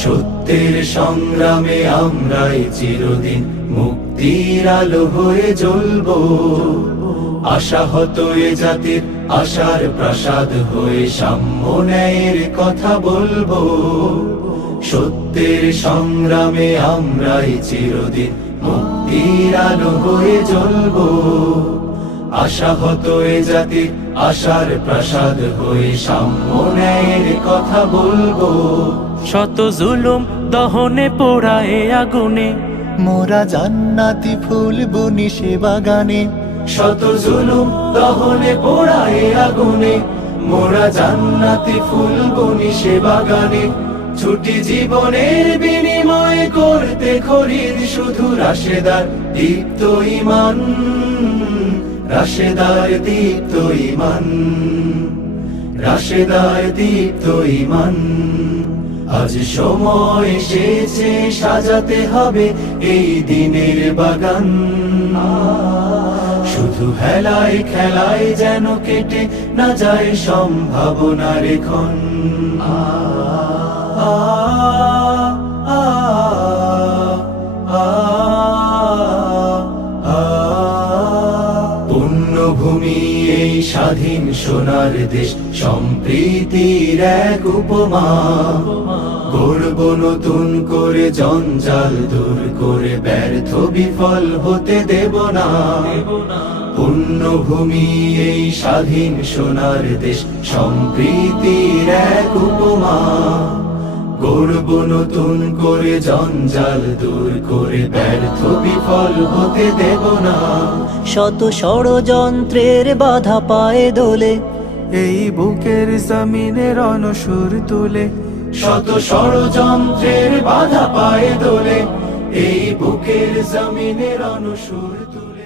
সত্যের সংগ্রামে আমরাই চিরদিন মুক্তির আলো হয়ে জ্বলবো। আশাহত এ জাতির আশার প্রাসাদ হয়ে সাম্য ন্যায়ের কথা বলবো। সত্যের সংগ্রামে আমরাই চিরদিন মুক্তির আলো হয়ে জ্বলবো। আশাহত এ জাতির আশার প্রাসাদ হয়ে সাম্য ন্যায়ের কথা বলবো। শত জুলুম দহনে পোড়ায় আগুনে, মোরা জান্নাতি ফুল বুনি সে বাগানে। শত জুলুম দহনে পোড়ায় আগুনে, মোরা জান্নাতি ফুল বুনি সে বাগানে। ছুটি জীবনের বিনিময়ে করতে খরিদ শুধু রাশেদার দীপ্ত ঈমান, রাশেদার দীপ্ত ঈমান, রাশেদার দীপ্ত ঈমান। আজ সময় এসেছে সাজাতে হবে এই দিনের বাগান। শুধু হেলায় খেলায় যেন কেটে না যায় সম্ভাবনার ক্ষণ। পুণ্যভূমি এই স্বাধীন সোনার দেশ, সম্প্রীতির এক উপমা। গড়ব নতুন করে জঞ্জাল দূর করে, ব্যর্থ বিফল হতে দেব না। পুণ্যভূমি এই স্বাধীন সোনার দেশ, সম্প্রীতির এক উপমা। গড়ব নতুন করে জঞ্জাল দূর করে, ব্যর্থ বিফল হতে দেব না। শত ষড়যন্ত্রের বাধা পায়ে দোলে, এই বুকের জমিনে রণসুর তুলে। শত ষড়যন্ত্রের বাধা পায়ে দোলে, এই বুকের জমিনের অনুসুর তুলে।